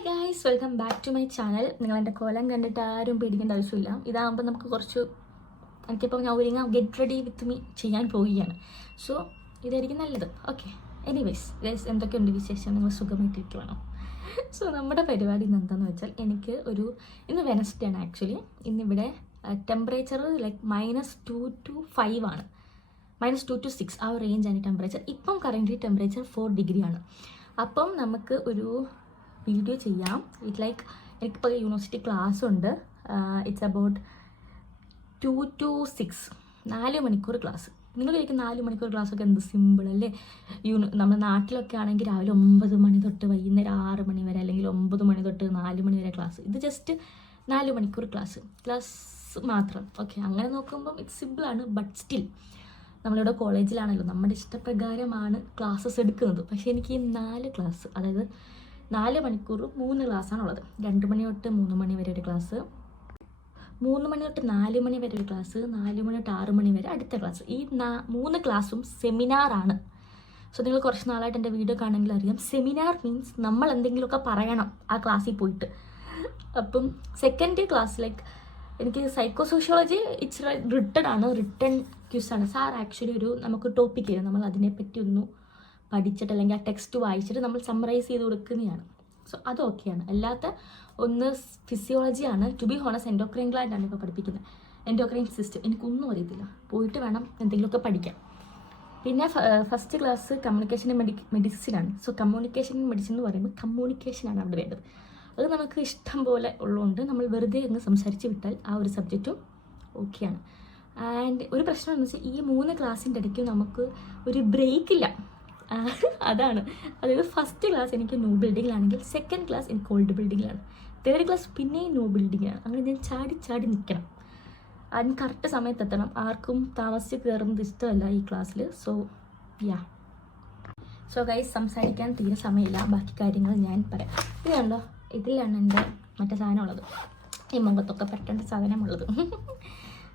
Hi guys, welcome back to my channel. നിങ്ങളെൻ്റെ കോലം കണ്ടിട്ട് ആരും പേടിക്കേണ്ട ആവശ്യമില്ല. ഇതാകുമ്പോൾ നമുക്ക് കുറച്ച് എനിക്കിപ്പോൾ ഞാൻ ഒരുങ്ങാം ഗെറ്റ് റെഡി വിത്ത് മീ ചെയ്യാൻ പോവുകയാണ്. സോ ഇതായിരിക്കും നല്ലത്. ഓക്കെ, എനിവേസ് ഗൈസ്, എന്തൊക്കെയുണ്ട് വിശേഷം? നിങ്ങൾ സുഖമായിട്ടിരിക്കുവാണോ? സോ നമ്മുടെ പരിപാടി ഇന്ന് എന്താണെന്ന് വെച്ചാൽ, ഇന്ന് വെനസ്ഡേ ആണ് ആക്ച്വലി. ഇന്നിവിടെ ടെമ്പറേച്ചർ ലൈക്ക് -2 to 5 ആണ്, -2 to 6 ആ ഒരു റേഞ്ചാണ് ടെമ്പറേച്ചർ. ഇപ്പം കറൻ്റ് ടെമ്പറേച്ചർ 4 ഡിഗ്രി ആണ്. അപ്പം നമുക്ക് ഒരു വീഡിയോ ചെയ്യാം. എനിക്കിപ്പോൾ യൂണിവേഴ്സിറ്റി ക്ലാസ് ഉണ്ട്. ഇറ്റ്സ് അബൌട്ട് 2 to 6, 4 മണിക്കൂർ ക്ലാസ്. നിങ്ങൾ കഴിക്കും 4 മണിക്കൂർ ക്ലാസ്സൊക്കെ എന്ത് സിമ്പിൾ അല്ലേ? നമ്മുടെ നാട്ടിലൊക്കെ ആണെങ്കിൽ രാവിലെ 9 മണി തൊട്ട് വൈകുന്നേരം 6 മണി വരെ, അല്ലെങ്കിൽ 9 മണി തൊട്ട് 4 മണി വരെ ക്ലാസ്. ഇത് ജസ്റ്റ് 4 മണിക്കൂർ ക്ലാസ് മാത്രം. ഓക്കെ, അങ്ങനെ നോക്കുമ്പം ഇറ്റ്സ് സിമ്പിളാണ്. ബട്ട് സ്റ്റിൽ നമ്മളിവിടെ കോളേജിലാണല്ലോ, നമ്മുടെ ഇഷ്ടപ്രകാരമാണ് ക്ലാസ്സസ് എടുക്കുന്നത്. പക്ഷേ എനിക്ക് ഈ 4 ക്ലാസ്, അതായത് 4 മണിക്കൂർ 3 ക്ലാസ്സാണുള്ളത്. 2 മണി തൊട്ട് 3 മണി വരെ ഒരു ക്ലാസ്, 3 മണി തൊട്ട് 4 മണി വരെ ഒരു ക്ലാസ്, 4 മണി തൊട്ട് 6 മണി വരെ അടുത്ത ക്ലാസ്. ഈ 3 ക്ലാസ്സും സെമിനാറാണ്. സോ നിങ്ങൾ കുറച്ച് നാളായിട്ട് എൻ്റെ വീഡിയോ കാണുമെങ്കിൽ അറിയാം, സെമിനാർ മീൻസ് നമ്മൾ എന്തെങ്കിലുമൊക്കെ പറയണം ആ ക്ലാസ്സിൽ പോയിട്ട്. അപ്പം സെക്കൻഡ് ക്ലാസ് എനിക്ക് സൈക്കോ സോഷ്യോളജി ഇറ്റ്സ് റിട്ടൺ ക്യൂസാണ്. സാർ ആക്ച്വലി നമുക്ക് ടോപ്പിക് തരും, നമ്മൾ അതിനെപ്പറ്റി ഒന്ന് പഠിച്ചിട്ട് അല്ലെങ്കിൽ ആ ടെക്സ്റ്റ് വായിച്ചിട്ട് നമ്മൾ സമ്മറൈസ് ചെയ്ത് കൊടുക്കുന്നതാണ്. സോ അത് ഓക്കെയാണ്. അല്ലാത്ത ഒന്ന് ഫിസിയോളജിയാണ്. To be honest endocrine gland ആണ് ഇപ്പോൾ പഠിപ്പിക്കുന്നത്. എൻഡോക്രൈൻ സിസ്റ്റം എനിക്കൊന്നും അറിയത്തില്ല, പോയിട്ട് വേണം എന്തെങ്കിലുമൊക്കെ പഠിക്കാൻ. പിന്നെ ഫസ്റ്റ് ക്ലാസ് കമ്മ്യൂണിക്കേഷൻ മെഡിസിനാണ്. സോ കമ്മ്യൂണിക്കേഷൻ മെഡിസിൻ എന്ന് പറയുമ്പോൾ കമ്മ്യൂണിക്കേഷനാണ് അവിടെ വേണ്ടത്. അത് നമുക്ക് ഇഷ്ടം പോലെ ഉള്ളതുകൊണ്ട് നമ്മൾ വെറുതെ അങ്ങ് സംസാരിച്ച് വിട്ടാൽ ആ ഒരു സബ്ജക്റ്റും ഓക്കെയാണ്. ആൻഡ് ഒരു പ്രശ്നം എന്ന് വെച്ചാൽ, ഈ 3 ക്ലാസ്സിൻ്റെ ഇടയ്ക്ക് നമുക്ക് ഒരു ബ്രേക്കില്ല. അതാണ്. അതായത് ഫസ്റ്റ് ക്ലാസ് എനിക്ക് ന്യൂ ബിൽഡിങ്ങിലാണെങ്കിൽ, സെക്കൻഡ് ക്ലാസ് എനിക്ക് ഓൾഡ് ബിൽഡിങ്ങിലാണ്, തേർഡ് ക്ലാസ് പിന്നെയും ന്യൂ ബിൽഡിങ്ങാണ്. അങ്ങനെ ഞാൻ ചാടി നിൽക്കണം. അതിന് കറക്റ്റ് സമയത്തെത്തണം. ആർക്കും താമസിച്ച് കയറുന്നത് ഇഷ്ടമല്ല ഈ ക്ലാസ്സിൽ. സോ ഗൈസ്, സംസാരിക്കാൻ തീരെ സമയമില്ല. ബാക്കി കാര്യങ്ങൾ ഞാൻ പറയാം. ഇത് കണ്ടോ, ഇതിലാണ് എൻ്റെ മറ്റേ സാധനം ഉള്ളത്, ഈ മുഖത്തൊക്കെ പറ്റേണ്ട സാധനമുള്ളത്.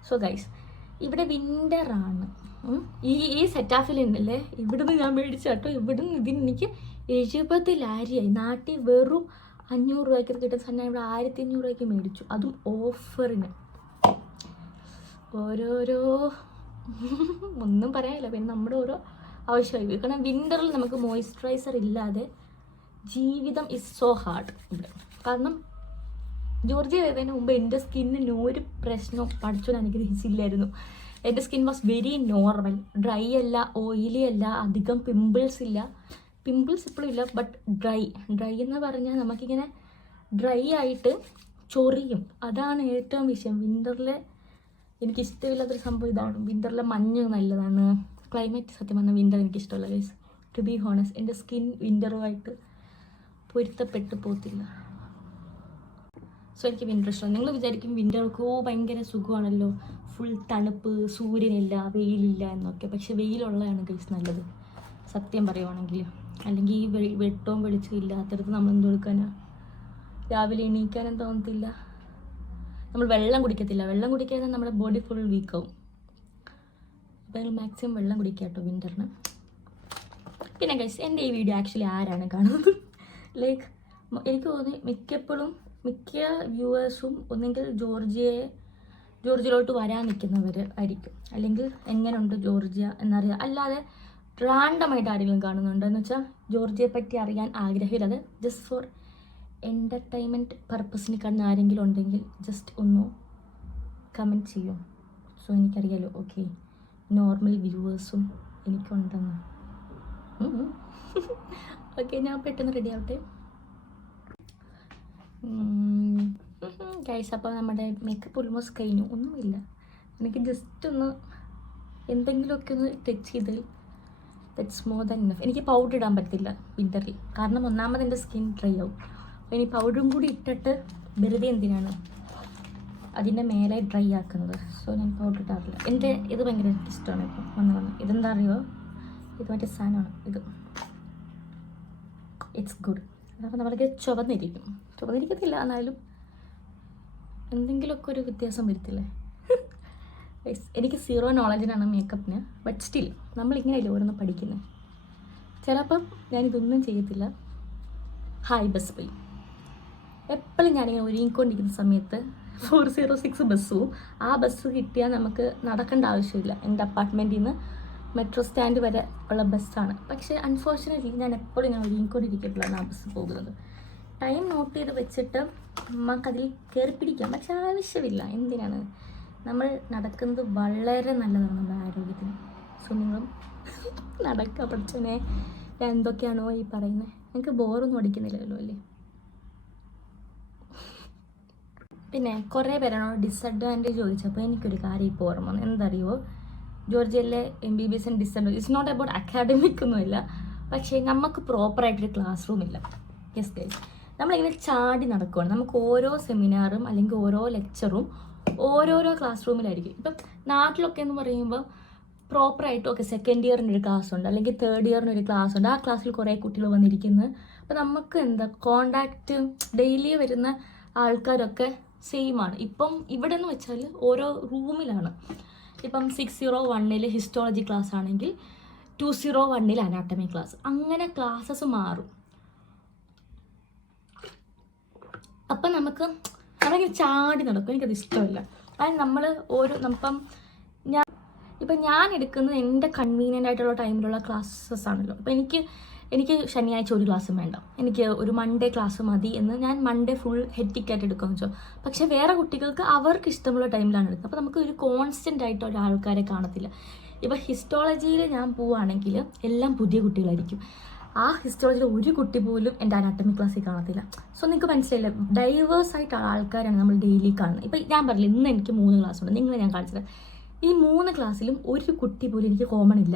സോ ഗൈസ്, ഇവിടെ വിൻ്ററാണ്. ഈ സെറ്റാഫിൽ ഉണ്ടല്ലേ, ഇവിടുന്ന് ഞാൻ മേടിച്ച കേട്ടോ. ഇവിടുന്ന് ഇതിനെനിക്ക് 70 ലാരിയായി. നാട്ടിൽ വെറും 500 രൂപയ്ക്ക് കിട്ടുന്ന സാധനം ഇവിടെ 1500 രൂപയ്ക്ക് മേടിച്ചു, അതും ഓഫറിന്. ഓരോരോ ഒന്നും പറയാനില്ല. പിന്നെ നമ്മുടെ ഓരോ ആവശ്യമായി. കാരണം വിൻ്ററിൽ നമുക്ക് മോയ്സ്ചറൈസർ ഇല്ലാതെ ജീവിതം ഇസ് സോ ഹാർഡ് ഇവിടെ. കാരണം ജോർജിയ വരുന്നതിന് മുമ്പ് എൻ്റെ സ്കിന്നിന് ഒരു പ്രശ്നവും പഠിച്ചോൻ അനുഗ്രഹിച്ചില്ലായിരുന്നു. എൻ്റെ skin was very normal, dry അല്ല, ഓയിലി അല്ല, അധികം പിമ്പിൾസ് ഇല്ല. പിമ്പിൾസ് ഇപ്പോഴും ഇല്ല, ബട്ട് ഡ്രൈ എന്ന് പറഞ്ഞാൽ നമുക്കിങ്ങനെ ഡ്രൈ ആയിട്ട് ചൊറിയും. അതാണ് ഏറ്റവും വിഷയം. വിൻ്ററിലെ എനിക്കിഷ്ടമില്ലാത്തൊരു സംഭവം ഇതാണ്. വിൻ്ററിലെ മഞ്ഞ് നല്ലതാണ്, ക്ലൈമറ്റ് സത്യം പറഞ്ഞാൽ വിൻ്റർ എനിക്കിഷ്ടമല്ല ഗൈസ്. ടു ബി ഹോണസ്റ്റ്, എൻ്റെ സ്കിൻ വിൻ്ററുമായിട്ട് പൊരുത്തപ്പെട്ടു പോകത്തില്ല. സോ എനിക്ക് വിൻ്റർ ഇഷ്ടമാണ്. നിങ്ങൾ വിചാരിക്കും വിൻ്റർക്ക് ഭയങ്കര സുഖമാണല്ലോ, ഫുൾ തണുപ്പ്, സൂര്യനില്ല, വെയിലില്ല എന്നൊക്കെ. പക്ഷെ വെയിലുള്ളതാണ് ഗൈസ് നല്ലത്, സത്യം പറയുവാണെങ്കിൽ. അല്ലെങ്കിൽ ഈ വെട്ടവും വെളിച്ചവും ഇല്ലാത്തടത്ത് നമ്മൾ എന്ത് കൊടുക്കാനാ? രാവിലെ എണീക്കാനും തോന്നത്തില്ല, നമ്മൾ വെള്ളം കുടിക്കത്തില്ല. വെള്ളം കുടിക്കാതെ നമ്മുടെ ബോഡി ഫുൾ വീക്കാവും. അപ്പോൾ നിങ്ങൾ മാക്സിമം വെള്ളം കുടിക്കുക കേട്ടോ വിൻ്ററിന്. പിന്നെ ഗൈസ്, എൻ്റെ ഈ വീഡിയോ ആക്ച്വലി ആരാണ് കാണുന്നത്? എനിക്ക് തോന്നി മിക്ക വ്യൂവേഴ്സും ഒന്നെങ്കിൽ ജോർജിയയിലോട്ട് വരാൻ നിൽക്കുന്നവർ ആയിരിക്കും, അല്ലെങ്കിൽ എങ്ങനെയുണ്ട് ജോർജിയ എന്നറിയാം. അല്ലാതെ റാൻഡമായിട്ട് ആരെങ്കിലും കാണുന്നുണ്ടോ എന്ന് വെച്ചാൽ ജോർജിയയെ പറ്റി അറിയാൻ ആഗ്രഹമില്ലാതെ ജസ്റ്റ് ഫോർ എൻ്റർടൈൻമെൻറ്റ് പർപ്പസിന് കാണുന്ന ആരെങ്കിലും ഉണ്ടെങ്കിൽ ജസ്റ്റ് ഒന്ന് കമൻറ്റ് ചെയ്യും. സോ എനിക്കറിയാലോ, ഓക്കെ, നോർമൽ വ്യൂവേഴ്സും എനിക്കുണ്ടെന്ന്. ഓക്കെ, ഞാൻ പെട്ടെന്ന് റെഡി ആവട്ടെ ഗൈസ്. അപ്പോൾ നമ്മുടെ മേക്കപ്പ് ഓൾമോസ്റ്റ് കഴിഞ്ഞു. ഒന്നുമില്ല, എനിക്ക് ജസ്റ്റ് ഒന്ന് എന്തെങ്കിലുമൊക്കെ ഒന്ന് ടച്ച് ചെയ്താൽ ദറ്റ്സ് മോർ ദാൻ ഇനഫ്. എനിക്ക് പൗഡർ ഇടാൻ പറ്റില്ല വിൻ്ററിൽ, കാരണം ഒന്നാമത് എൻ്റെ സ്കിൻ ഡ്രൈ ആവും. ഇനി പൗഡറും കൂടി ഇട്ടിട്ട് വെറുതെ എന്തിനാണ് അതിൻ്റെ മേലെ ഡ്രൈ ആക്കുന്നത്? സോ ഞാൻ പൗഡർ ഇടാറില്ല. എൻ്റെ ഇത് ഭയങ്കര ഇഷ്ടമാണ്. ഇപ്പോൾ വന്ന് ഇതെന്താ അറിയുമോ, ഇത് മറ്റേ സാധനമാണ് ഇത്. It's good. അപ്പോൾ നമ്മൾക്ക് ചുവന്നിരിക്കത്തില്ല, എന്നാലും എന്തെങ്കിലുമൊക്കെ ഒരു വ്യത്യാസം വരത്തില്ലേ? എനിക്ക് 0 നോളജിനാണ് മേക്കപ്പിന്. ബട്ട് സ്റ്റിൽ നമ്മളിങ്ങനെയല്ലേ ഓരോന്ന് പഠിക്കുന്നത്. ചിലപ്പം ഞാനിതൊന്നും ചെയ്യത്തില്ല, ഹായ് ബസ് പോയി എപ്പോഴും ഞാനിങ്ങനെ ഒരുങ്ങിക്കൊണ്ടിരിക്കുന്ന സമയത്ത് 406 ബസ്സും ആ ബസ് കിട്ടിയാൽ നമുക്ക് നടക്കേണ്ട ആവശ്യമില്ല. എൻ്റെ അപ്പാർട്ട്മെൻറ്റിൽ നിന്ന് മെട്രോ സ്റ്റാൻഡ് വരെ ഉള്ള ബസ്സാണ്. പക്ഷേ അൺഫോർച്ചുനേറ്റ്ലി ഞാൻ എപ്പോഴും ഇങ്ങനെ ഒരുങ്ങിക്കൊണ്ടിരിക്കുമ്പോഴാണ് ആ ബസ് പോകുന്നത്. ടൈം നോട്ട് ചെയ്ത് വെച്ചിട്ട് നമുക്കതിൽ കയറി പിടിക്കാം, പക്ഷെ ആവശ്യമില്ല. എന്തിനാണ്? നമ്മൾ നടക്കുന്നത് വളരെ നല്ലതാണ് നമ്മുടെ ആരോഗ്യത്തിന്. സോ നിങ്ങളും നടക്കുക. പഠിച്ചോനെ, എന്തൊക്കെയാണോ ഈ പറയുന്നത്? എനിക്ക് ബോറൊന്നും അടിക്കുന്നില്ലല്ലോ അല്ലേ? പിന്നെ കുറേ പേരാണോ ഡിസഡ്വാൻറ്റേജ് ചോദിച്ചപ്പോൾ എനിക്കൊരു കാര്യം ഇപ്പോൾ ഓർമ്മ വന്നു. എന്തറിയോ, ജോർജിയയിലെ MBBS disadvantage it's not about academic ഒന്നുമില്ല, പക്ഷേ നമുക്ക് പ്രോപ്പറായിട്ടൊരു ക്ലാസ് റൂം ഇല്ല. യെസ് ഗൈസ്, നമ്മളിങ്ങനെ ചാടി നടക്കുകയാണ്. നമുക്ക് ഓരോ സെമിനാറും അല്ലെങ്കിൽ ഓരോ ലെക്ചറും ഓരോരോ ക്ലാസ് റൂമിലായിരിക്കും. ഇപ്പം നാട്ടിലൊക്കെ എന്ന് പറയുമ്പോൾ പ്രോപ്പറായിട്ട് ഓക്കെ സെക്കൻഡ് ഇയറിനൊരു ക്ലാസ് ഉണ്ട്, അല്ലെങ്കിൽ തേർഡ് ഇയറിനൊരു ക്ലാസ് ഉണ്ട്. ആ ക്ലാസ്സിൽ കുറേ കുട്ടികൾ വന്നിരിക്കുന്നത്. അപ്പോൾ നമുക്ക് എന്താ കോണ്ടാക്റ്റ് ഡെയിലി വരുന്ന ആൾക്കാരൊക്കെ സെയിം ആണ്. ഇപ്പം ഇവിടെ എന്ന് വെച്ചാൽ ഓരോ റൂമിലാണ്. ഇപ്പം 601 ഹിസ്റ്റോളജി ക്ലാസ് ആണെങ്കിൽ 201 അനാട്ടമി ക്ലാസ്, അങ്ങനെ ക്ലാസ്സസ് മാറും. അപ്പം നമ്മളിങ്ങനെ ചാടി നടക്കും. എനിക്കത് ഇഷ്ടമല്ല. അതായത് നമ്മൾ ഞാൻ എടുക്കുന്നത് എൻ്റെ കൺവീനിയൻ്റ് ആയിട്ടുള്ള ടൈമിലുള്ള ക്ലാസ്സസ് ആണല്ലോ. അപ്പോൾ എനിക്ക് ശനിയാഴ്ച ഒരു ക്ലാസ്സും വേണ്ട, എനിക്ക് ഒരു മൺഡേ ക്ലാസ് മതി എന്ന് ഞാൻ മൺഡേ ഫുൾ ഹെറ്റിക്കായിട്ട് എടുക്കുമെന്ന് വെച്ചോ. പക്ഷേ വേറെ കുട്ടികൾക്ക് അവർക്ക് ഇഷ്ടമുള്ള ടൈമിലാണ് എടുക്കുന്നത്. അപ്പോൾ നമുക്ക് ഒരു കോൺസ്റ്റൻ്റ് ആയിട്ട് ഒരാൾക്കാരെ കാണത്തില്ല. ഇപ്പോൾ ഹിസ്റ്റോളജിയിൽ ഞാൻ പോവുകയാണെങ്കിൽ എല്ലാം പുതിയ കുട്ടികളായിരിക്കും. ആ ഹിസ്റ്റോളജിയിൽ ഒരു കുട്ടി പോലും എൻ്റെ അനാട്ടമി ക്ലാസ്സിൽ കാണത്തില്ല. സോ നിങ്ങൾക്ക് മനസ്സിലായില്ല, ഡൈവേഴ്സ് ആയിട്ടുള്ള ആൾക്കാരാണ് നമ്മൾ ഡെയിലി കാണുന്നത്. ഇപ്പോൾ ഞാൻ പറഞ്ഞില്ല, ഇന്ന് എനിക്ക് 3 ക്ലാസ് ഉണ്ട്. നിങ്ങളെ ഞാൻ കാണിച്ചത് ഈ 3 ക്ലാസ്സിലും ഒരു കുട്ടി പോലും എനിക്ക് കോമൺ ഇല്ല.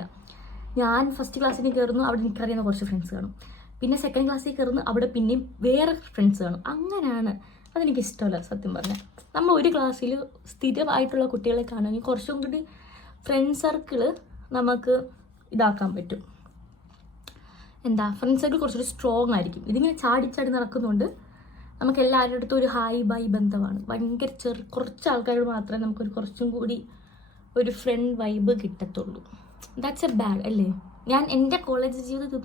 ഞാൻ ഫസ്റ്റ് ക്ലാസ്സിൽ കയറുന്നു, അവിടെ എനിക്കറിയുന്ന കുറച്ച് ഫ്രണ്ട്സ് കാണും. പിന്നെ സെക്കൻഡ് ക്ലാസ്സിൽ കയറുന്നു, അവിടെ പിന്നെയും വേറെ ഫ്രണ്ട്സ് കാണും. അങ്ങനെയാണ്. അതെനിക്ക് ഇഷ്ടമല്ല സത്യം പറഞ്ഞാൽ. നമ്മൾ ഒരു ക്ലാസ്സിൽ സ്ഥിരമായിട്ടുള്ള കുട്ടികളെ കാണുമെങ്കിൽ കുറച്ചും കൂടി ഫ്രണ്ട് സർക്കിൾ നമുക്ക് ഇതാക്കാൻ പറ്റും. ഫ്രണ്ട് സർക്കിൾ കുറച്ചുകൂടി സ്ട്രോങ് ആയിരിക്കും. ഇതിങ്ങനെ ചാടി നടക്കുന്നുണ്ട്. നമുക്ക് എല്ലാവരുടെ അടുത്തും ഒരു ഹായ് ബൈ ബന്ധമാണ്. ഭയങ്കര കുറച്ച് ആൾക്കാരോട് മാത്രമേ നമുക്കൊരു കുറച്ചും കൂടി ഒരു ഫ്രണ്ട് വൈബ് കിട്ടത്തുള്ളൂ. ദാറ്റ്സ് എ ബാഡ് അല്ലേ? ഞാൻ എൻ്റെ കോളേജ് ജീവിതം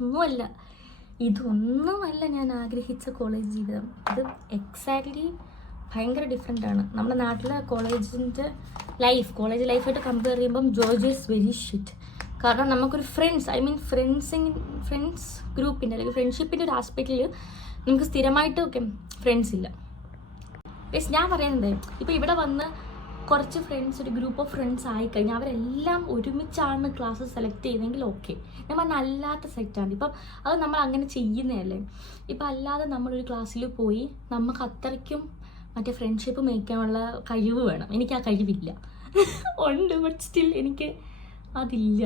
ഇതൊന്നുമല്ല ഞാൻ ആഗ്രഹിച്ച കോളേജ് ജീവിതം. ഇത് എക്സാക്ട്ലി ഭയങ്കര ഡിഫറെൻ്റ് ആണ്. നമ്മുടെ നാട്ടിലെ കോളേജ് ലൈഫായിട്ട് കമ്പയർ ചെയ്യുമ്പം ജോർജിയ ഈസ് വെരി ഷിറ്റ്. കാരണം നമുക്കൊരു ഫ്രണ്ട്സ് ഗ്രൂപ്പിൻ്റെ അല്ലെങ്കിൽ ഫ്രണ്ട്ഷിപ്പിൻ്റെ ഒരു ആസ്പെക്റ്റിൽ നമുക്ക് സ്ഥിരമായിട്ട് ഫ്രണ്ട്സ് ഇല്ല. പ്ലസ് ഞാൻ പറയുന്നത്, ഇപ്പോൾ ഇവിടെ വന്ന് കുറച്ച് ഫ്രണ്ട്സ്, ഒരു ഗ്രൂപ്പ് ഓഫ് ഫ്രണ്ട്സ് ആയിക്കഴിഞ്ഞാൽ അവരെല്ലാം ഒരുമിച്ചാണ് ക്ലാസ് സെലക്ട് ചെയ്തെങ്കിൽ ഓക്കെ. നമ്മൾ അല്ലാത്ത സെറ്റാണ്. ഇപ്പം അത് നമ്മൾ അങ്ങനെ ചെയ്യുന്നതല്ലേ. ഇപ്പം അല്ലാതെ നമ്മളൊരു ക്ലാസ്സിൽ പോയി നമുക്ക് അത്രയ്ക്കും മറ്റേ ഫ്രണ്ട്ഷിപ്പ് മേയ്ക്കാനുള്ള കഴിവ് വേണം. എനിക്ക് ആ കഴിവില്ല. ഉണ്ട്, ബട്ട് സ്റ്റിൽ എനിക്ക് അതില്ല.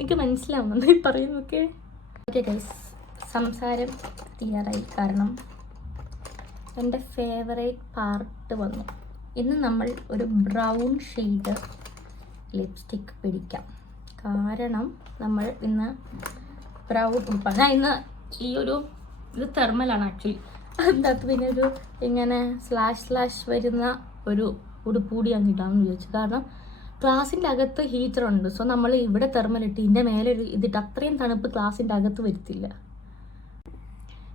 എനിക്ക് മനസ്സിലാവുന്നുണ്ട് ഈ പറയുന്നൊക്കെ. ഓക്കെ ഗൈസ്, സംസാരം ക്ലിയറായി. കാരണം എൻ്റെ ഫേവറേറ്റ് പാർട്ട് വന്നു. ഇന്ന് നമ്മൾ ഒരു ബ്രൗൺ ഷെയ്ഡ് ലിപ്സ്റ്റിക്ക് പിടിക്കാം. കാരണം നമ്മൾ ഇന്ന് ഞാൻ ഇന്ന് ഇത് തെർമലാണ് ആക്ച്വലി. അതിൻ്റെ അകത്ത് പിന്നെ ഇങ്ങനെ സ്ലാഷ് വരുന്ന ഒരു ഉടുപ്പൂടി അങ്ങ് ഇടാമെന്ന് വിചാരിച്ചു. കാരണം ക്ലാസ്സിൻ്റെ അകത്ത് ഹീറ്ററുണ്ട്. സോ നമ്മൾ ഇവിടെ തെർമലിട്ട് ഇതിൻ്റെ മേലെ ഇതിട്ട് അത്രയും തണുപ്പ് ക്ലാസ്സിൻ്റെ അകത്ത് വരുത്തില്ല.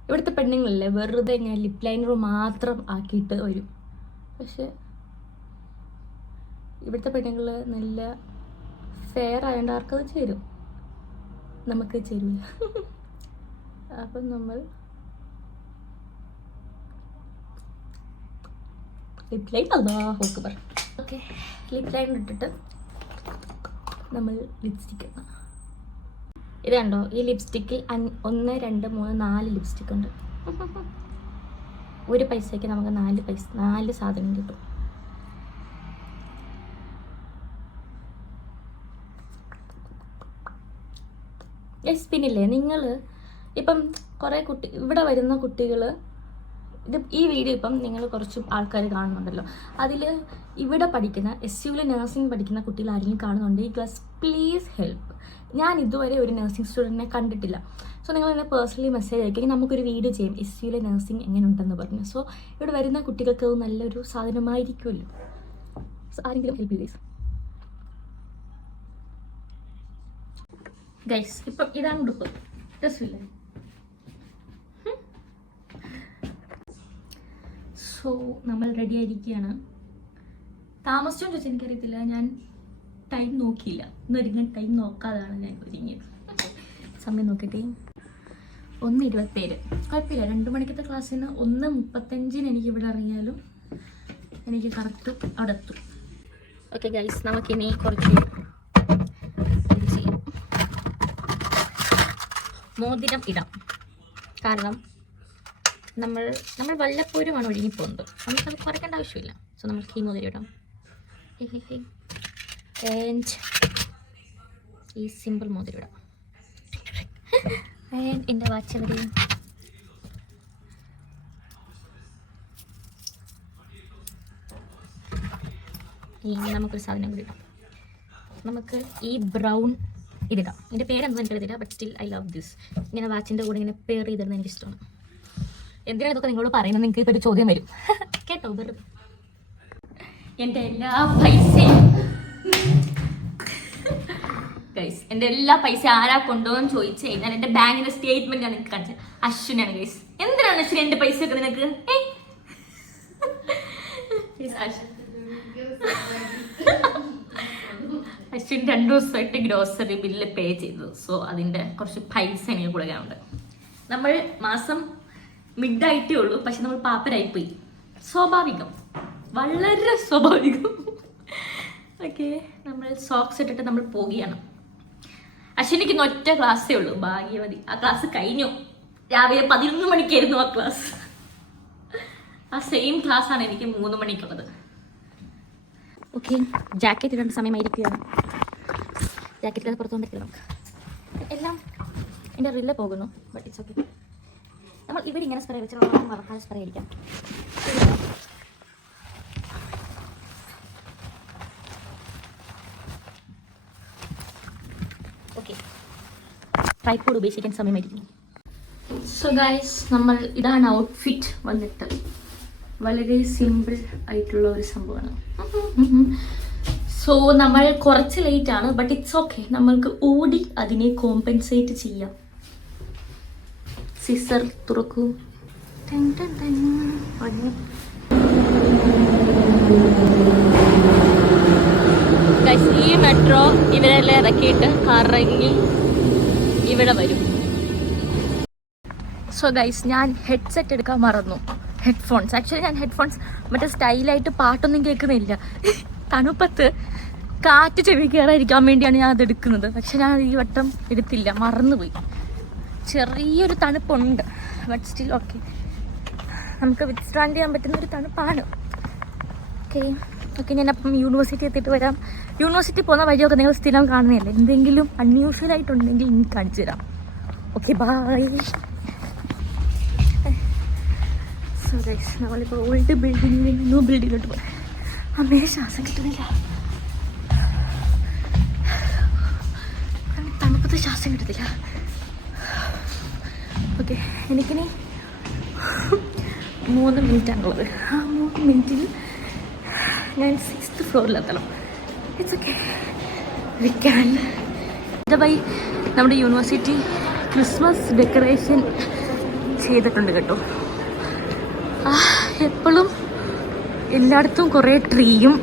ഇവിടുത്തെ പെണ്ണുങ്ങളല്ലേ വെറുതെ ഇങ്ങനെ ലിപ് ലൈനർ മാത്രം ആക്കിയിട്ട് വരും. പക്ഷെ ഇവിടുത്തെ പെണ്ണുങ്ങൾ നല്ല ഫെയർ ആയതുകൊണ്ട് ആർക്കത് ചേരും, നമുക്ക് ചേരില്ല. അപ്പം നമ്മൾ lip line okay lip line ഇട്ടിട്ട് നമ്മൾ ലിപ്സ്റ്റിക്ക് ഇടണം. ഇത് കണ്ടോ, ഈ ലിപ്സ്റ്റിക്കിൽ 1 2 3 4 ലിപ്സ്റ്റിക് ഉണ്ട്. 1 പൈസയ്ക്ക് നമുക്ക് 4 സാധനം കിട്ടും. പിന്നില്ലേ നിങ്ങൾ ഇപ്പം കുറേ ഇവിടെ വരുന്ന കുട്ടികൾ ഈ വീഡിയോ ഇപ്പം നിങ്ങൾ കുറച്ച് ആൾക്കാർ കാണുന്നുണ്ടല്ലോ. അതിൽ ഇവിടെ പഠിക്കുന്ന SUവിൽ നഴ്സിംഗ് പഠിക്കുന്ന കുട്ടികൾ ആരെങ്കിലും കാണുന്നുണ്ട് ഈ ക്ലാസ്, പ്ലീസ് ഹെൽപ്പ്. ഞാൻ ഇതുവരെ ഒരു നഴ്സിംഗ് സ്റ്റുഡൻറ്റിനെ കണ്ടിട്ടില്ല. സോ നിങ്ങൾ എന്നെ പേഴ്സണലി മെസ്സേജ് അയക്കുകയും നമുക്കൊരു വീഡിയോ ചെയ്യാം SUവിലെ നഴ്സിംഗ് എങ്ങനെ ഉണ്ടെന്ന് പറഞ്ഞു. സോ ഇവിടെ വരുന്ന കുട്ടികൾക്ക് അത് നല്ലൊരു സാധനമായിരിക്കുമല്ലോ. സോ ആരെങ്കിലും ഹെൽപ്പ് പ്ലീസ് ഗൈസ്. ഇപ്പം ഇതാണ് ഉടുപ്പ്, രസമില്ലേ? സോ നമ്മൾ റെഡി ആയിരിക്കുകയാണ്. താമസിച്ചോ ചോദിച്ചാൽ എനിക്കറിയത്തില്ല, ഞാൻ ടൈം നോക്കിയില്ല. ഇന്നൊരുങ്ങാൻ ടൈം നോക്കാതാണ് ഞാൻ ഒരുങ്ങിയത്. സമയം നോക്കിയിട്ട് 1:27. കുഴപ്പമില്ല, 2 മണിക്കത്തെ ക്ലാസ്സിന് 1:35 എനിക്ക് ഇവിടെ ഇറങ്ങിയാലും എനിക്ക് കറക്റ്റ് അവിടെ എത്തും. ഓക്കെ ഗൈസ്, നമുക്കിനി കുറച്ച് മോതിരം ഇടാം. കാരണം നമ്മൾ വല്ലപ്പോഴുമാണ് ഒഴുകിപ്പോകുന്നത്, നമുക്കത് കുറയ്ക്കേണ്ട ആവശ്യമില്ല. സോ നമുക്ക് ഈ മോതിരം ഇടാം. ആൻഡ് ഈ സിമ്പിൾ മോതിരം ഇടാം. ആൻഡ് എൻ്റെ വാച്ച് എവിടെ? ഇനി നമുക്കൊരു സാധനം കൂടി ഇടാം. നമുക്ക് ഈ ബ്രൗൺ ഇതിടാം. ഇതിൻ്റെ പേരെന്തും എനിക്കറിയത്തില്ല, but still I love this. ഇങ്ങനെ വാച്ചിൻ്റെ കൂടെ ഇങ്ങനെ പെയർ ചെയ്തിരുന്നത് എനിക്കിഷ്ടമാണ്. എന്തിനാണ് ഇതൊക്കെ നിങ്ങളോട് പറയുന്നത്? നിങ്ങൾക്ക് ഇപ്പോൾ ഒരു ചോദ്യം വരും കേട്ടോ. വെറുതെ എൻ്റെ എല്ലാ പൈസയും ഗൈസ്, എൻ്റെ എല്ലാ പൈസ ആരാ കൊണ്ടുപോകാൻ ചോദിച്ചു കഴിഞ്ഞാൽ എൻ്റെ ബാങ്കിൻ്റെ സ്റ്റേറ്റ്മെൻറ്റ് ആണ് നിങ്ങൾക്ക് കാണിച്ചത്. അശ്വിനാണ് ഗൈസ്. എന്തിനാണ് അശ്വിൻ എൻ്റെ പൈസ ഒക്കെ നിനക്ക്? അശ്വിൻ 2 ദിവസമായിട്ട് ഗ്രോസറി ബില്ല് പേ ചെയ്തു. സോ അതിൻ്റെ കുറച്ച് പൈസ എനിക്ക് കൊടുക്കാനുണ്ട്. നമ്മൾ മാസം മിഡായിട്ടേ ഉള്ളൂ, പക്ഷെ നമ്മൾ പാപ്പരായിപ്പോയി. സ്വാഭാവികം, വളരെ സ്വാഭാവികം. ഓക്കെ, നമ്മൾ സോക്സ് ഇട്ടിട്ട് നമ്മൾ പോവുകയാണ്. അശ്വിനിക്ക് ഒറ്റ ക്ലാസ്സേ ഉള്ളൂ, ഭാഗ്യവതി. ആ ക്ലാസ് കഴിഞ്ഞു. രാവിലെ 11 മണിക്കായിരുന്നു ആ ക്ലാസ്. ആ സെയിം ക്ലാസ്സാണ് എനിക്ക് 3 മണിക്കുള്ളത്. ഓക്കെ, ജാക്കറ്റ് ഇടേണ്ട സമയമായിരിക്കുകയാണ്. ജാക്കറ്റിൽ പുറത്തുകൊണ്ടിരിക്കില്ല നമുക്ക്. എല്ലാം എൻ്റെ റില്ല പോകുന്നു, ബട്ട് ഇറ്റ്സ് ഓക്കെ. നമ്മൾ ഇവിടെ ഇങ്ങനെ സ്പ്രേ വെച്ചാൽ മറക്കാതെ സ്പ്രേ അടിക്കാം. ഓക്കെ, ട്രൈപോഡ് ഉപയോഗിക്കാൻ സമയമായിരിക്കുന്നു. സോ ഗൈസ്, നമ്മൾ ഇതാണ് ഔട്ട്ഫിറ്റ് വന്നിട്ട്. വളരെ സിമ്പിൾ ആയിട്ടുള്ള ഒരു സംഭവമാണ്. സോ നമ്മൾ കുറച്ച് ലേറ്റ് ആണ്, ബട്ട് ഇറ്റ്സ് ഓക്കെ. നമ്മൾക്ക് ഓടി അതിനെ കോമ്പൻസേറ്റ് ചെയ്യാം. സിസർ തുറക്കൂ. ഈ മെട്രോ ഇവരെല്ലാം ഇറക്കിയിട്ട് കറങ്ങി ഇവിടെ വരും. സോ ഗൈസ്, ഞാൻ ഹെഡ്സെറ്റ് എടുക്കാൻ മറന്നു. ഹെഡ്ഫോൺസ്, ആക്ച്വലി ഞാൻ ഹെഡ്ഫോൺസ് മറ്റേ സ്റ്റൈലായിട്ട് പാട്ടൊന്നും കേൾക്കുന്നില്ല. തണുപ്പത്ത് കാറ്റ് ചെവി കയറാതിരിക്കാൻ വേണ്ടിയാണ് ഞാൻ അത് എടുക്കുന്നത്. പക്ഷെ ഞാൻ ഈ വട്ടം എടുത്തില്ല, മറന്നുപോയി. ചെറിയൊരു തണുപ്പുണ്ട്, ബട്ട് സ്റ്റിൽ ഓക്കെ. നമുക്ക് വിത്ത്സ്റ്റാൻഡ് ചെയ്യാൻ പറ്റുന്ന ഒരു തണുപ്പാണ്. ഓക്കെ ഓക്കെ, ഞാൻ അപ്പം യൂണിവേഴ്സിറ്റി എത്തിയിട്ട് വരാം. യൂണിവേഴ്സിറ്റി പോകുന്ന വഴിയൊക്കെ നിങ്ങൾ സ്ഥിരം കാണുന്നതല്ലേ. എന്തെങ്കിലും അൺയൂഷ്വൽ ആയിട്ടുണ്ടെങ്കിൽ എനിക്ക് കാണിച്ചു തരാം. Okay, bye. സോ ഗൈസ്, നമ്മളിപ്പോൾ ഓൾഡ് ബിൽഡിങ്ങിൽ ന്യൂ ബിൽഡിങ്ങിലോട്ട് പോയി. അമ്മയെ ശ്വാസം കിട്ടുന്നില്ല, തണുപ്പത്ത് ശ്വാസം കിട്ടത്തില്ല. ഓക്കെ, എനിക്കിനി 3 മിനിറ്റാണുള്ളത്. ആ 3 മിനിറ്റിൽ ഞാൻ 6th ഫ്ലോറിലെത്തണം. It's okay, we can. ഇതുമായി നമ്മുടെ യൂണിവേഴ്സിറ്റി ക്രിസ്മസ് ഡെക്കറേഷൻ ചെയ്തിട്ടുണ്ട് കേട്ടോ. എപ്പോഴും എല്ലായിടത്തും കുറേ ട്രീയും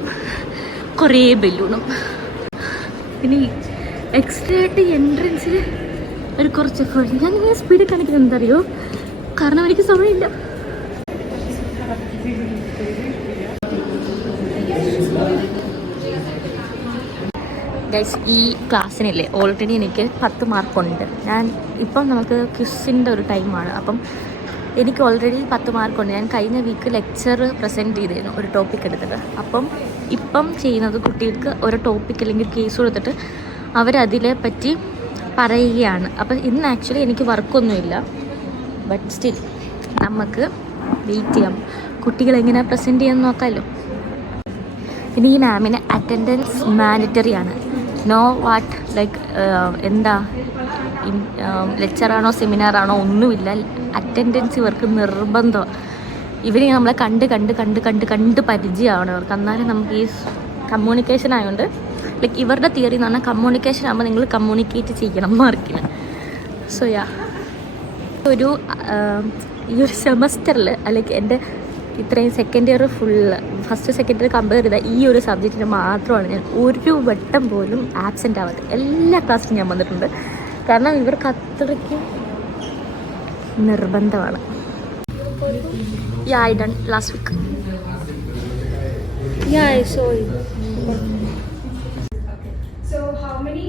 കുറേ ബലൂണും. പിന്നെ എക്സ്ട്രാ ആയിട്ട് എൻട്രൻസിൽ ഒരു കുറച്ച് എഫേർട്ട്. ഞാൻ ഇങ്ങനെ സ്പീഡിൽ കാണിക്കുന്നത് എന്തറിയോ? കാരണം എനിക്ക് സമയമില്ല. ഗൈസ്, ഈ ക്ലാസ്സിനില്ലേ ഓൾറെഡി എനിക്ക് 10 മാർക്കുണ്ട്. ഞാൻ ഇപ്പം നമുക്ക് ക്വിസിൻ്റെ ഒരു ടൈമാണ്. അപ്പം എനിക്ക് ഓൾറെഡി 10 മാർക്കുണ്ട്. ഞാൻ കഴിഞ്ഞ വീക്ക് ലെക്ചർ പ്രസൻറ്റ് ചെയ്തിരുന്നു ഒരു ടോപ്പിക് എടുത്തിട്ട്. അപ്പം ഇപ്പം ചെയ്യുന്നത് കുട്ടികൾക്ക് ഒരു ടോപ്പിക് അല്ലെങ്കിൽ കേസ് കൊടുത്തിട്ട് അവരതിനെ പറ്റി പറയുകയാണ്. അപ്പം ഇന്ന് ആക്ച്വലി എനിക്ക് വർക്കൊന്നുമില്ല, ബട്ട് സ്റ്റിൽ നമുക്ക് വെയിറ്റ് ചെയ്യാം. കുട്ടികളെങ്ങനെ പ്രസൻറ്റ് ചെയ്യാൻ നോക്കാമല്ലോ. പിന്നെ ഈ മാമിന് അറ്റൻഡൻസ് മാൻഡറ്ററി ആണ്. നോ വാട്ട് ലൈക്ക് എന്താ ലെക്ചറാണോ സെമിനാറാണോ ഒന്നുമില്ല, അറ്റൻഡൻസ് ഇവർക്ക് നിർബന്ധമാണ്. ഇവർ നമ്മളെ കണ്ട് പരിചയമാണ് ഇവർക്ക്. എന്നാലും നമുക്ക് ഈ കമ്മ്യൂണിക്കേഷൻ ആയതുകൊണ്ട് ലൈക്ക് ഇവരുടെ തിയറി എന്ന് പറഞ്ഞാൽ കമ്മ്യൂണിക്കേഷൻ ആകുമ്പോൾ നിങ്ങൾ കമ്മ്യൂണിക്കേറ്റ് ചെയ്യണം മാർക്കിന്. സോ യാ, ഈ ഒരു സെമസ്റ്ററിൽ അല്ലെങ്കിൽ എൻ്റെ ഇത്രയും second year full first second year compare ചെയ്താൽ ഈ ഒരു സബ്ജക്റ്റിന് മാത്രമാണ് ഞാൻ ഒരു വട്ടം പോലും ആബ്സെൻ്റ് ആവാത്തത്. എല്ലാ ക്ലാസ്സിലും ഞാൻ വന്നിട്ടുണ്ട്. കാരണം ഇവർക്ക് അത്രയ്ക്ക് നിർബന്ധമാണ്. Yeah, I done last week. Yeah, I saw it. So how many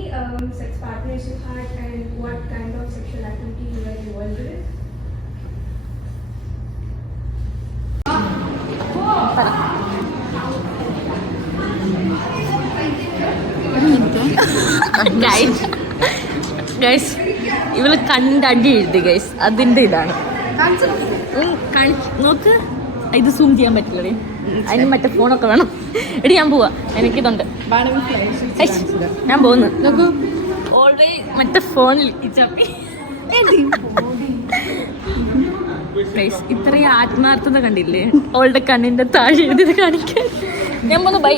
sex partners you had and what kind of sexual activity you were involved with? Guys ഇവള് കണ്ടടി എഴുതി ഗൈസ്, അതിൻ്റെ ഇതാണ്. നോക്ക്, ഇത് സൂം ചെയ്യാൻ പറ്റില്ലേ? അതിന് മറ്റേ ഫോണൊക്കെ വേണം. എടി ഞാൻ പോവാ, എനിക്കിതുണ്ട്. ഞാൻ പോകുന്നു. നോക്കൂ, ഓൾറെഡി മറ്റേ ഫോണിൽ ഇത്രയും ആത്മാർത്ഥത കണ്ടില്ലേ ഓളുടെ കണ്ണിന്റെ താഴെ എഴുതി കാണിക്കാൻ. ഞാൻ പോന്നു, ബൈ.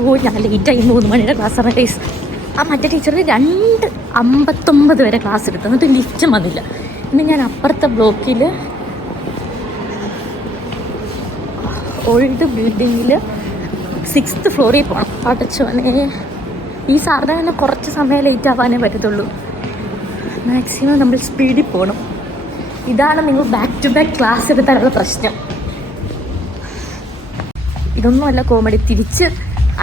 ഓ, ഞാൻ ലേറ്റായി. 3 മണിയുടെ ക്ലാസ്സാണ് ഗൈസ്. ആ മറ്റേ ടീച്ചറിന് 2:59 വരെ ക്ലാസ് എടുത്തു, എന്നിട്ട് ലിഫ്റ്റും വന്നില്ല. ഇന്ന് ഞാൻ അപ്പുറത്തെ ബ്ലോക്കിൽ ഓൾഡ് ബിൽഡിങ്ങിൽ 6th ഫ്ലോറിൽ പോകണം. അടച്ചോനെ, ഈ സാറിന് തന്നെ കുറച്ച് സമയം ലേറ്റ് ആവാനേ പറ്റത്തുള്ളൂ. മാക്സിമം നമ്മൾ സ്പീഡിൽ പോകണം. ഇതാണ് നിങ്ങൾ ബാക്ക് ടു ബാക്ക് ക്ലാസ് എടുത്താലുള്ള പ്രശ്നം. ഇതൊന്നുമല്ല കോമഡി. തിരിച്ച്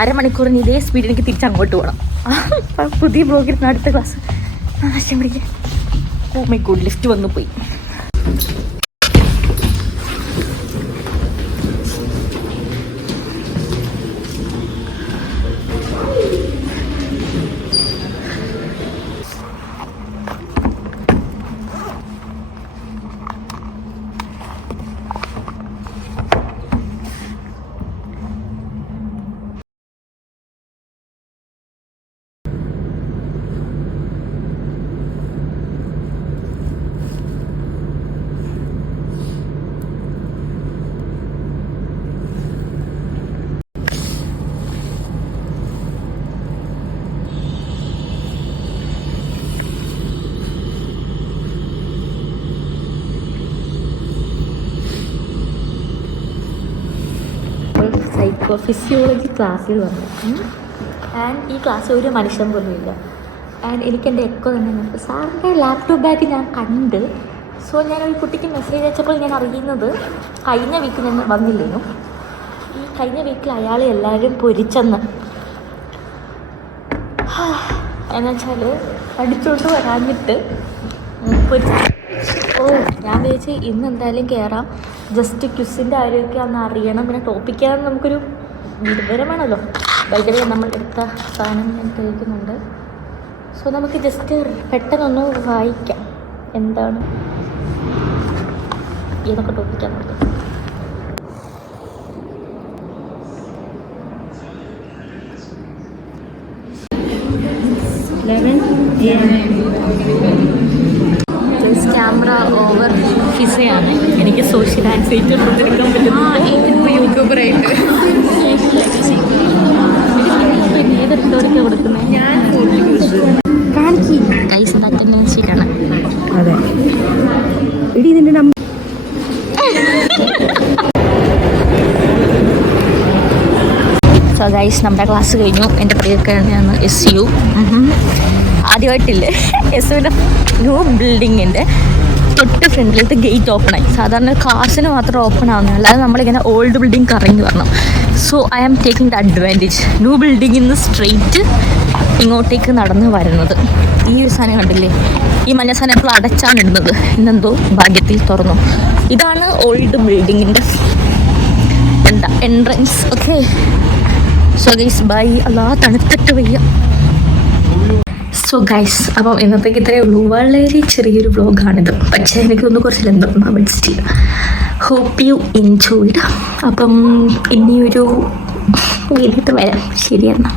അരമണിക്കൂറിന് ഇതേ സ്പീഡിൽ എനിക്ക് തിരിച്ച് അങ്ങോട്ട് പോകണം. പുതിയ ബ്ലോഗിൽ അടുത്ത ക്ലാസ് ആശം പിടിക്കാൻ. ഓ മൈ ഗോഡ്, ലിഫ്റ്റ് വന്നു പോയി. ഫിസിയോളജി ക്ലാസ്സിൽ വന്നു. ആൻഡ് ഈ ക്ലാസ്സിൽ ഒരു മനുഷ്യൻ പോലും ഇല്ല. ആൻഡ് എനിക്കെൻ്റെ എക്കോ തന്നെ സാറിൻ്റെ ലാപ്ടോപ്പ് ബാഗ് ഞാൻ കണ്ട്. സോ ഞാനൊരു കുട്ടിക്ക് മെസ്സേജ് അയച്ചപ്പോൾ ഞാൻ അറിയുന്നത് കഴിഞ്ഞ വീക്ക് ഞാൻ വന്നില്ലേനു. ഈ കഴിഞ്ഞ വീക്കിൽ അയാൾ എല്ലാവരും പൊരിച്ചെന്ന് എന്നുവെച്ചാൽ അടിച്ചോണ്ട് വരാഞ്ഞിട്ട് പൊരിച്ച്. ഓ, ഞാൻ വിചാരിച്ച് ഇന്ന് എന്തായാലും കയറാം, ജസ്റ്റ് ക്വിസിൻ്റെ കാര്യമൊക്കെ അന്ന് അറിയണം. പിന്നെ ടോപ്പിക്കാണ് നമുക്കൊരു വിവരമാണല്ലോ. വൈകിട്ട് നമ്മൾ എടുത്ത സാധനം ഞാൻ കഴിക്കുന്നുണ്ട്. സോ നമുക്ക് ജസ്റ്റ് പെട്ടെന്നൊന്ന് വായിക്കാം എന്താണ് ഏതൊക്കെ ടോപ്പിക്കാണുള്ളത്. Camera over ഫിസയാണ്. എനിക്ക് സോഷ്യൽ ആൻസൈറ്റി കൊടുത്തിരിക്കാൻ പറ്റും. യൂട്യൂബറായിട്ട് ഏതെടുത്തോടൊക്കെ കൊടുക്കുന്നത് ഞാൻ കൈസിൻ്റെ അറ്റൻഡൻസ് ഷീറ്റാണ്. അതെ, ഇടി ഇതിൻ്റെ നമ്പർ. സോ ഗൈസ്, നമ്മുടെ ക്ലാസ് കഴിഞ്ഞു. എൻ്റെ പ്രിയക്കാരനാണ് SU. ആദ്യമായിട്ടില്ലേ SUവിൻ്റെ ന്യൂ ബിൽഡിങ്ങിൻ്റെ തൊട്ട് ഫ്രണ്ടിലത്തെ ഗേറ്റ് ഓപ്പണായി. സാധാരണ കാർസിന് മാത്രം ഓപ്പൺ ആവുന്നത്, അല്ലാതെ നമ്മളിങ്ങനെ ഓൾഡ് ബിൽഡിംഗ് കറങ്ങി വരണം. So I am taking the advantage. New ബിൽഡിങ്ങിൽ നിന്ന് സ്ട്രെയിറ്റ് ഇങ്ങോട്ടേക്ക് നടന്ന് വരുന്നത്. ഈ ഒരു സാധനം കണ്ടില്ലേ, ഈ മഞ്ഞ സാധനം ഇപ്പോൾ അടച്ചാണ് ഇടുന്നത്. ഇന്നെന്തോ ഭാഗ്യത്തിൽ തുറന്നു. ഇതാണ് ഓൾഡ് ബിൽഡിങ്ങിൻ്റെ entrance. Okay, so guys bye. അല്ലാ, തണുത്തിട്ട് വയ്യ. സോ ഗൈസ്, അപ്പം ഇന്നത്തേക്ക് ഇത്രയേ ഉള്ളൂ. വളരെ ചെറിയൊരു വ്ലോഗാണിത്, പക്ഷേ എനിക്കൊന്ന് കുറച്ച് എന്താ പഠിച്ചിട്ടില്ല. Hope you enjoyed. അപ്പം ഇനിയൊരു വീട്ടിൽ വരാം. ശരിയെന്നാ.